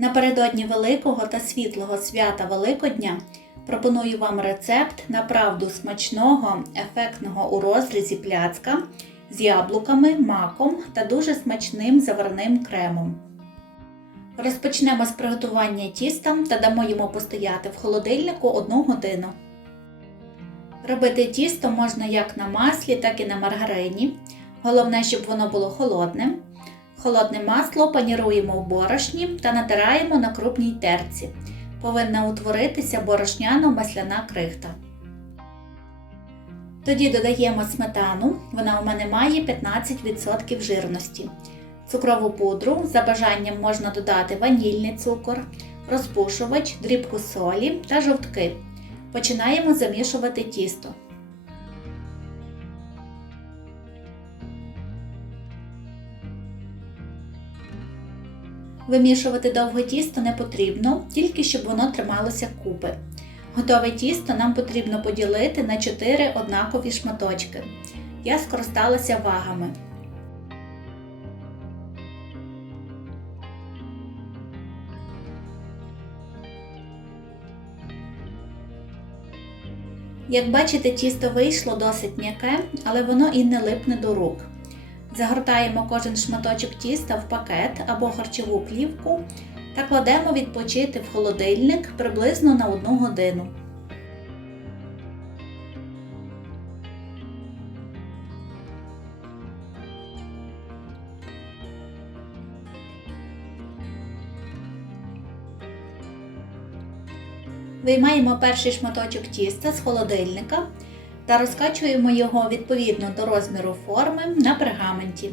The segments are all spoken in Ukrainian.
Напередодні великого та світлого свята Великодня пропоную вам рецепт направду смачного, ефектного у розрізі пляцка з яблуками, маком та дуже смачним заварним кремом. Розпочнемо з приготування тіста та дамо йому постояти в холодильнику 1 годину. Робити тісто можна як на маслі, так і на маргарині. Головне, щоб воно було холодним. Холодне масло паніруємо в борошні та натираємо на крупній терці. Повинна утворитися борошняно-масляна крихта. Тоді додаємо сметану, вона у мене має 15% жирності. Цукрову пудру, за бажанням можна додати ванільний цукор, розпушувач, дрібку солі та жовтки. Починаємо замішувати тісто. Вимішувати довго тісто не потрібно, тільки щоб воно трималося купи. Готове тісто нам потрібно поділити на 4 однакові шматочки. Я скористалася вагами. Як бачите, тісто вийшло досить м'яке, але воно і не липне до рук. Загортаємо кожен шматочок тіста в пакет або харчову плівку та кладемо відпочити в холодильник приблизно на 1 годину. Виймаємо перший шматочок тіста з холодильника та розкачуємо його відповідно до розміру форми на пергаменті.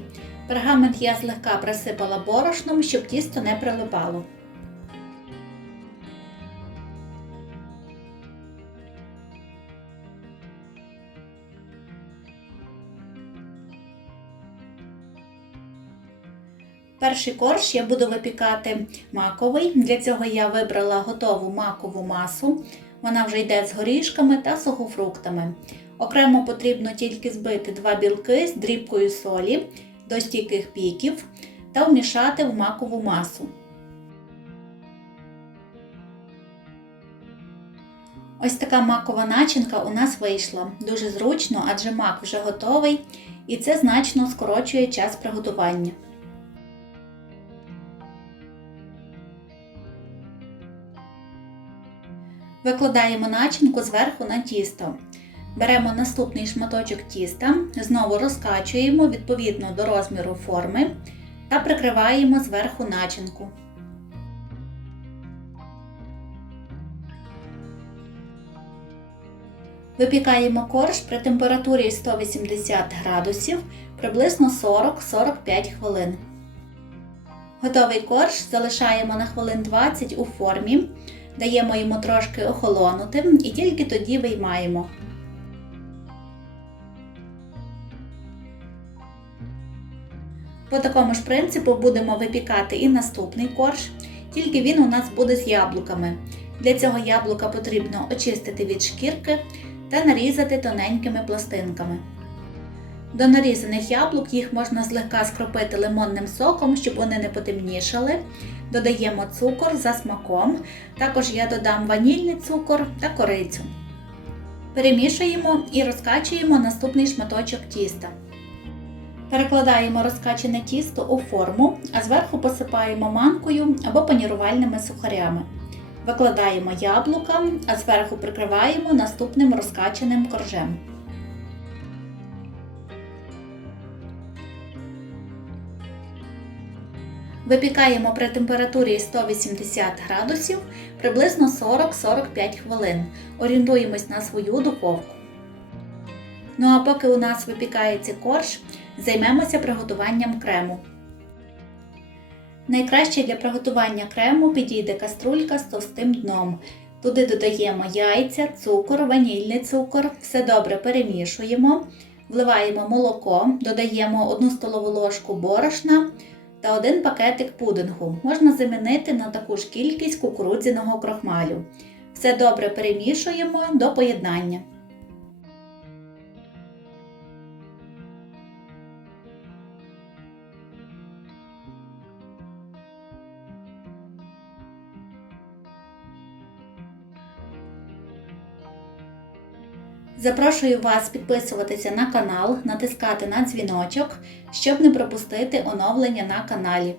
Пергамент я злегка присипала борошном, щоб тісто не прилипало. Перший корж я буду випікати маковий. Для цього я вибрала готову макову масу. Вона вже йде з горішками та сухофруктами. Окремо потрібно тільки збити два білки з дрібкою солі до стійких піків та вмішати в макову масу. Ось така макова начинка у нас вийшла. Дуже зручно, адже мак вже готовий і це значно скорочує час приготування. Викладаємо начинку зверху на тісто. Беремо наступний шматочок тіста, знову розкачуємо відповідно до розміру форми та прикриваємо зверху начинку. Випікаємо корж при температурі 180 градусів приблизно 40-45 хвилин. Готовий корж залишаємо на хвилин 20 у формі, даємо йому трошки охолонути і тільки тоді виймаємо. По такому ж принципу будемо випікати і наступний корж, тільки він у нас буде з яблуками. Для цього яблука потрібно очистити від шкірки та нарізати тоненькими пластинками. До нарізаних яблук їх можна злегка скропити лимонним соком, щоб вони не потемнішали. Додаємо цукор за смаком, також я додам ванільний цукор та корицю. Перемішуємо і розкачуємо наступний шматочок тіста. Перекладаємо розкачане тісто у форму, а зверху посипаємо манкою або панірувальними сухарями. Викладаємо яблука, а зверху прикриваємо наступним розкачаним коржем. Випікаємо при температурі 180 градусів приблизно 40-45 хвилин. Орієнтуємось на свою духовку. Ну а поки у нас випікається корж, займемося приготуванням крему. Найкраще для приготування крему підійде каструлька з товстим дном. Туди додаємо яйця, цукор, ванільний цукор, все добре перемішуємо, вливаємо молоко, додаємо 1 столову ложку борошна та 1 пакетик пудингу. Можна замінити на таку ж кількість кукурудзяного крохмалю. Все добре перемішуємо до поєднання. Запрошую вас підписуватися на канал, натискати на дзвіночок, щоб не пропустити оновлення на каналі.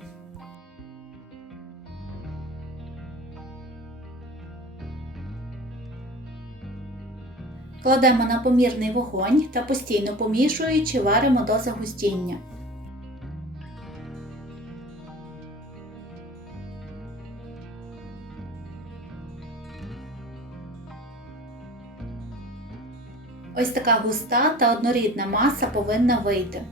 Кладемо на помірний вогонь та постійно помішуючи варимо до загустіння. Ось така густа та однорідна маса повинна вийти.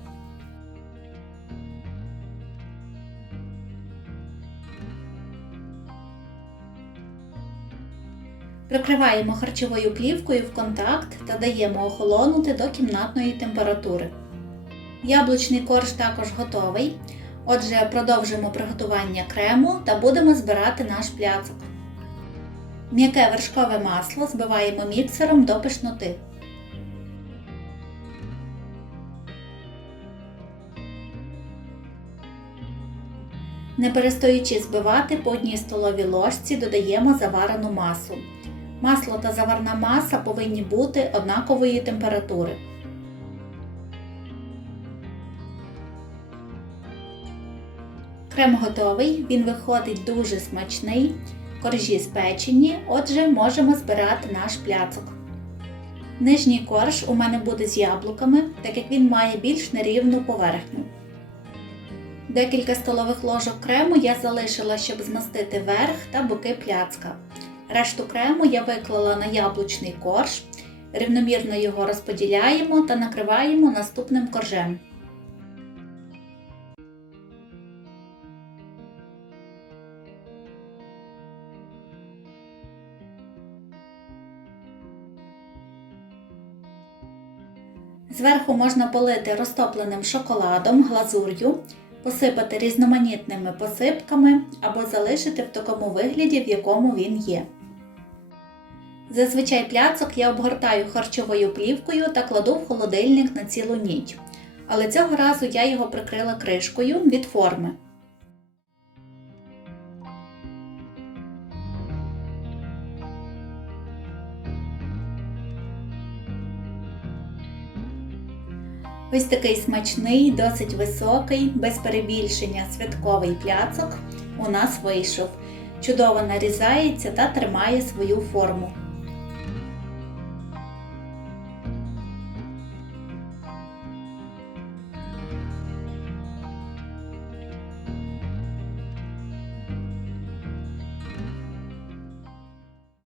Прикриваємо харчовою плівкою в контакт та даємо охолонути до кімнатної температури. Яблучний корж також готовий. Отже, продовжимо приготування крему та будемо збирати наш пляцок. М'яке вершкове масло збиваємо міксером до пишноти. Не перестаючи збивати по одній столовій ложці додаємо заварену масу. Масло та заварна маса повинні бути однакової температури. Крем готовий, він виходить дуже смачний, коржі спечені, отже, можемо збирати наш пляцок. Нижній корж у мене буде з яблуками, так як він має більш нерівну поверхню. Декілька столових ложок крему я залишила, щоб змастити верх та боки пляцка. Решту крему я виклала на яблучний корж, рівномірно його розподіляємо та накриваємо наступним коржем. Зверху можна полити розтопленим шоколадом, глазур'ю, посипати різноманітними посипками або залишити в такому вигляді, в якому він є. Зазвичай пляцок я обгортаю харчовою плівкою та кладу в холодильник на цілу ніч. Але цього разу я його прикрила кришкою від форми. Ось такий смачний, досить високий, без перебільшення святковий пляцок у нас вийшов. Чудово нарізається та тримає свою форму.